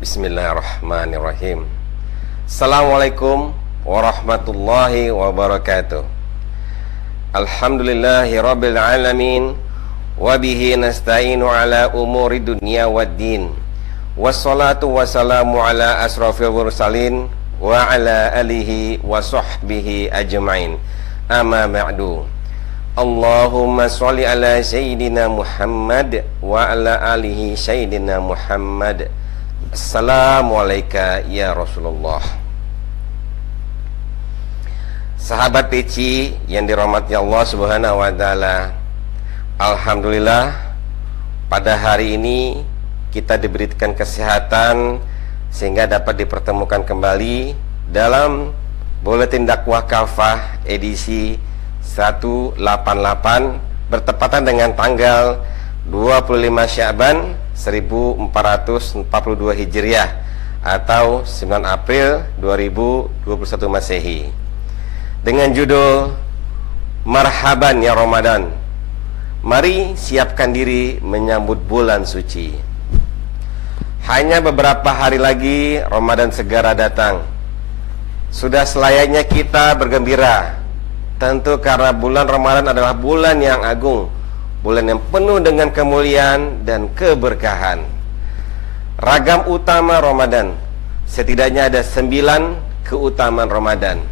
Bismillahirrahmanirrahim. Assalamualaikum warahmatullahi wabarakatuh. Alhamdulillahi rabbil alamin, wabihi nasta'inu ala umuri dunia waddin, wassalatu wassalamu ala asrafil mursalin wa ala alihi wa sahbihi ajma'in. Amma ba'du. Allahumma sholli ala sayyidina Muhammad wa ala alihi sayyidina Muhammad. Assalamualaikum ya Rasulullah. Sahabat PC yang dirahmati Allah Subhanahu wa taala, alhamdulillah pada hari ini kita diberikan kesehatan sehingga dapat dipertemukan kembali dalam Buletin Dakwah Kafah edisi 188 bertepatan dengan tanggal 25 Sya'ban 1442 Hijriah atau 9 April 2021 Masehi, dengan judul Marhaban ya Ramadan, mari siapkan diri menyambut bulan suci. Hanya beberapa hari lagi Ramadan segera datang. Sudah selayaknya kita bergembira, tentu karena bulan Ramadan adalah bulan yang agung, bulan yang penuh dengan kemuliaan dan keberkahan. Ragam utama Ramadan, setidaknya ada 9 keutamaan Ramadan.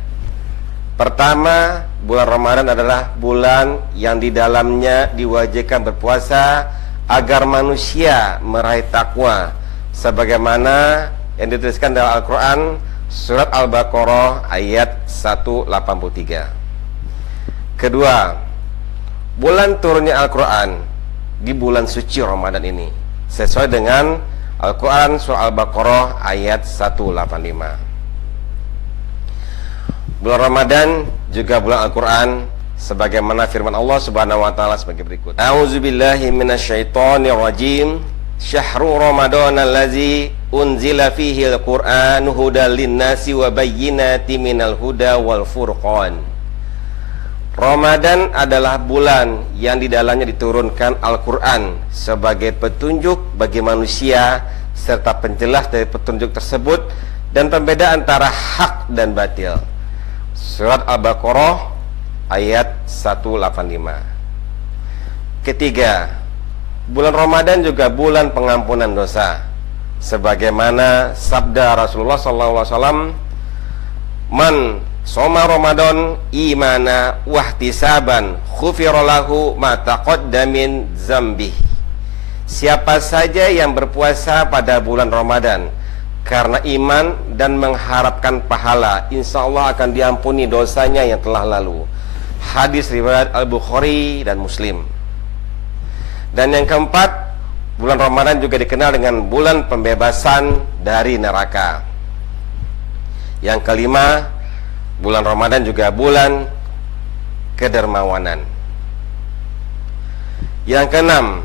Pertama, bulan Ramadan adalah bulan yang di dalamnya diwajibkan berpuasa agar manusia meraih takwa, sebagaimana yang dituliskan dalam Al-Quran surat Al-Baqarah ayat 183. Kedua, bulan turunnya Al-Quran di bulan suci Ramadan ini sesuai dengan Al-Quran surah Al-Baqarah ayat 185. Bulan Ramadan juga bulan Al-Quran, sebagaimana firman Allah Subhanahu wa taala sebagai berikut. A'udzubillahi minasyaitonir rajim. Syahrul Ramadan allazi unzila fihi al-Qur'an hudal linnasi wa bayyinatin minal huda wal furqan. Ramadan adalah bulan yang di dalamnya diturunkan Al-Quran sebagai petunjuk bagi manusia serta penjelas dari petunjuk tersebut dan pembeda antara hak dan batil. Surat Al-Baqarah ayat 185. Ketiga, bulan Ramadan juga bulan pengampunan dosa, sebagaimana sabda Rasulullah SAW, man soma Ramadan imana wahtisaban khufira lahu ma taqaddama min dzambih. Siapa saja yang berpuasa pada bulan Ramadan karena iman dan mengharapkan pahala, insya Allah akan diampuni dosanya yang telah lalu. Hadis riwayat Al-Bukhari dan Muslim. Dan yang keempat, bulan Ramadan juga dikenal dengan bulan pembebasan dari neraka. Yang kelima, bulan Ramadan juga bulan kedermawanan. Yang keenam,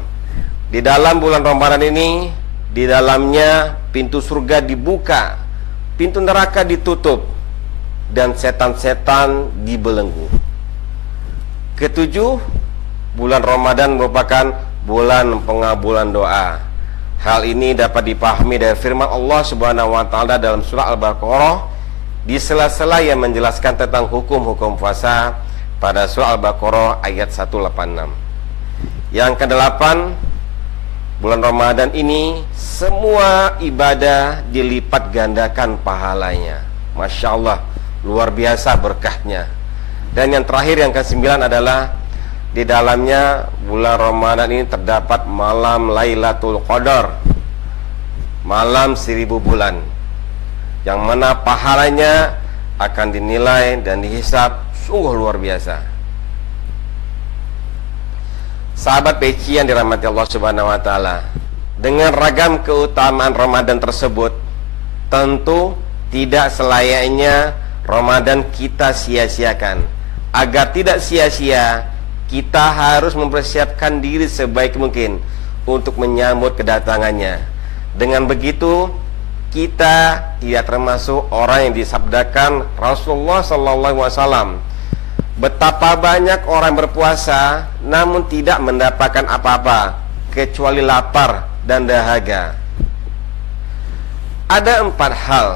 di dalam bulan Ramadan ini, di dalamnya pintu surga dibuka, pintu neraka ditutup, dan setan-setan dibelenggu. Ketujuh, bulan Ramadan merupakan bulan pengabulan doa. Hal ini dapat dipahami dari firman Allah Subhanahu wa taala dalam surah Al-Baqarah di sela-sela yang menjelaskan tentang hukum-hukum puasa pada surah Al-Baqarah ayat 186. Yang kedelapan, bulan Ramadan ini semua ibadah dilipat gandakan pahalanya. Masya Allah, luar biasa berkahnya. Dan yang terakhir, yang ke-9 adalah di dalamnya bulan Ramadan ini terdapat malam Lailatul Qadar, malam 1000 bulan, yang mana pahalanya akan dinilai dan dihisab sungguh luar biasa. Sahabat PC yang dirahmati Allah Subhanahu wa taala, dengan ragam keutamaan Ramadan tersebut, tentu tidak selayaknya Ramadan kita sia-siakan. Agar tidak sia-sia, kita harus mempersiapkan diri sebaik mungkin untuk menyambut kedatangannya. Dengan begitu, kita tidak termasuk orang yang disabdakan Rasulullah SAW, betapa banyak orang berpuasa namun tidak mendapatkan apa-apa kecuali lapar dan dahaga. Ada 4 hal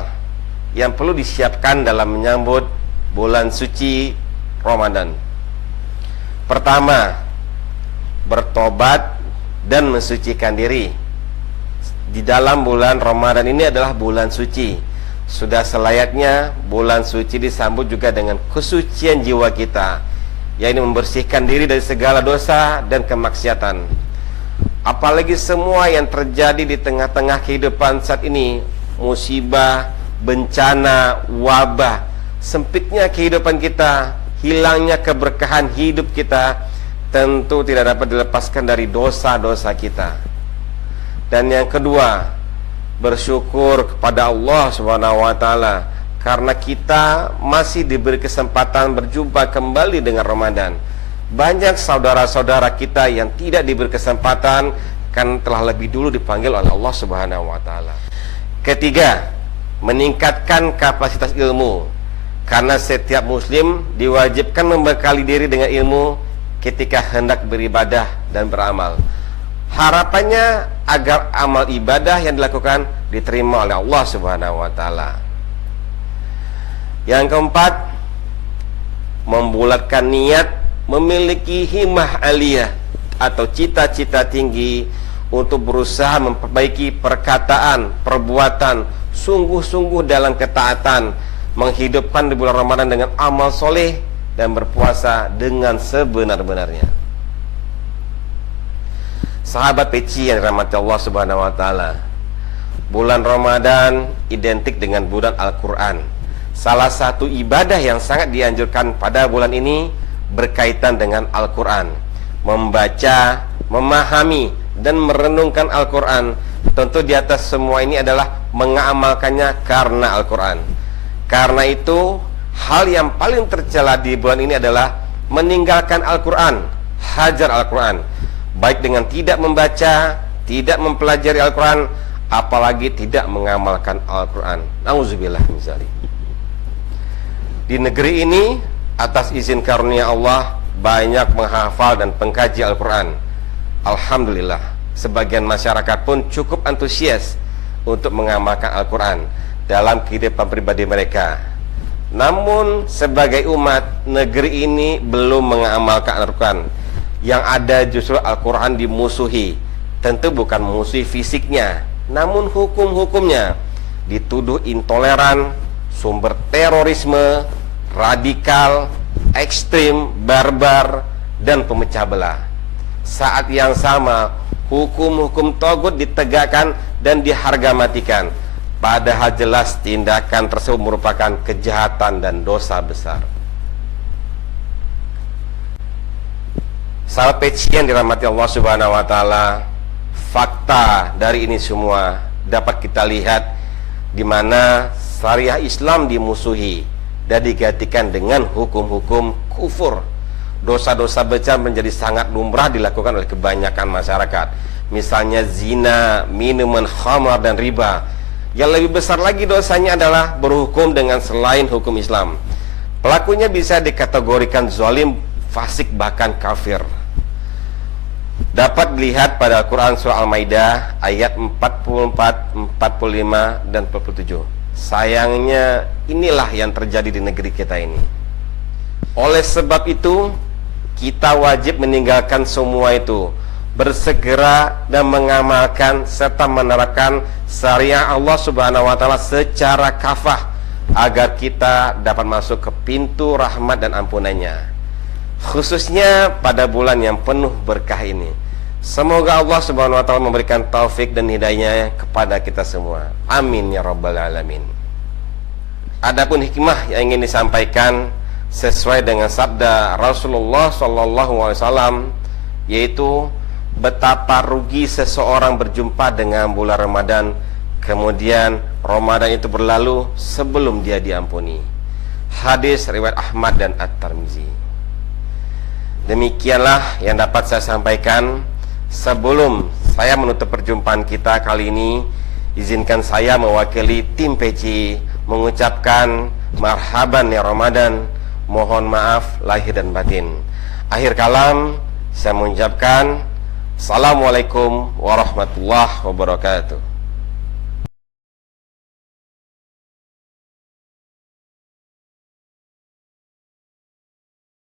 yang perlu disiapkan dalam menyambut bulan suci Ramadan. Pertama, bertobat dan mensucikan diri. Di dalam bulan Ramadan ini adalah bulan suci. Sudah selayaknya bulan suci disambut juga dengan kesucian jiwa kita, yaitu membersihkan diri dari segala dosa dan kemaksiatan. Apalagi semua yang terjadi di tengah-tengah kehidupan saat ini, musibah, bencana, wabah, sempitnya kehidupan kita, hilangnya keberkahan hidup kita, tentu tidak dapat dilepaskan dari dosa-dosa kita. Dan yang kedua, bersyukur kepada Allah Subhanahu wa taala karena kita masih diberi kesempatan berjumpa kembali dengan Ramadan. Banyak saudara-saudara kita yang tidak diberi kesempatan kan telah lebih dulu dipanggil oleh Allah Subhanahu wa taala. Ketiga, meningkatkan kapasitas ilmu. Karena setiap muslim diwajibkan membekali diri dengan ilmu ketika hendak beribadah dan beramal. Harapannya agar amal ibadah yang dilakukan diterima oleh Allah Subhanahu wa taala. Yang keempat, membulatkan niat memiliki himmah aliyah atau cita-cita tinggi untuk berusaha memperbaiki perkataan, perbuatan, sungguh-sungguh dalam ketaatan, menghidupkan di bulan Ramadan dengan amal soleh dan berpuasa dengan sebenar-benarnya. Sahabat peci yang dirahmati Allah Subhanahu wa taala, bulan Ramadan identik dengan bulan Al-Qur'an. Salah satu ibadah yang sangat dianjurkan pada bulan ini berkaitan dengan Al-Qur'an. Membaca, memahami dan merenungkan Al-Qur'an. Tentu di atas semua ini adalah mengamalkannya karena Al-Qur'an. Karena itu, hal yang paling tercela di bulan ini adalah meninggalkan Al-Qur'an, hajar Al-Qur'an, baik dengan tidak membaca, tidak mempelajari Al-Quran, apalagi tidak mengamalkan Al-Quran. Nauzubillah min dzalik. Di negeri ini, atas izin karunia Allah, banyak menghafal dan pengkaji Al-Quran. Alhamdulillah, sebagian masyarakat pun cukup antusias untuk mengamalkan Al-Quran dalam kehidupan pribadi mereka. Namun, sebagai umat, negeri ini belum mengamalkan Al-Quran. Yang ada justru Al-Quran dimusuhi. Tentu bukan musuh fisiknya, namun hukum-hukumnya. Dituduh intoleran, sumber terorisme, radikal, ekstrim, barbar, dan pemecah belah. Saat yang sama, hukum-hukum togut ditegakkan dan diharga matikan, padahal jelas tindakan tersebut merupakan kejahatan dan dosa besar. Sahabat peci yang dirahmati Allah Subhanahu wa taala, fakta dari ini semua dapat kita lihat di mana syariah Islam dimusuhi dan digantikan dengan hukum-hukum kufur. Dosa-dosa besar menjadi sangat lumrah dilakukan oleh kebanyakan masyarakat. Misalnya zina, minuman khamar dan riba. Yang lebih besar lagi dosanya adalah berhukum dengan selain hukum Islam. Pelakunya bisa dikategorikan zalim, fasik, bahkan kafir. Dapat dilihat pada Al-Quran surah Al-Maidah ayat 44, 45, dan 47. Sayangnya inilah yang terjadi di negeri kita ini. Oleh sebab itu, kita wajib meninggalkan semua itu, bersegera dan mengamalkan serta menerapkan syariat Allah Subhanahu wa taala secara kafah agar kita dapat masuk ke pintu rahmat dan ampunannya. Khususnya pada bulan yang penuh berkah ini. Semoga Allah Subhanahu wa taala memberikan taufik dan hidayahnya kepada kita semua. Amin ya rabbal alamin. Adapun hikmah yang ingin disampaikan sesuai dengan sabda Rasulullah SAW, yaitu betapa rugi seseorang berjumpa dengan bulan Ramadan, kemudian Ramadan itu berlalu sebelum dia diampuni. Hadis riwayat Ahmad dan At-Tirmizi. Demikianlah yang dapat saya sampaikan. Sebelum saya menutup perjumpaan kita kali ini, izinkan saya mewakili tim PC mengucapkan marhaban ya Ramadan. Mohon maaf lahir dan batin. Akhir kalam, saya mengucapkan Assalamualaikum warahmatullahi wabarakatuh.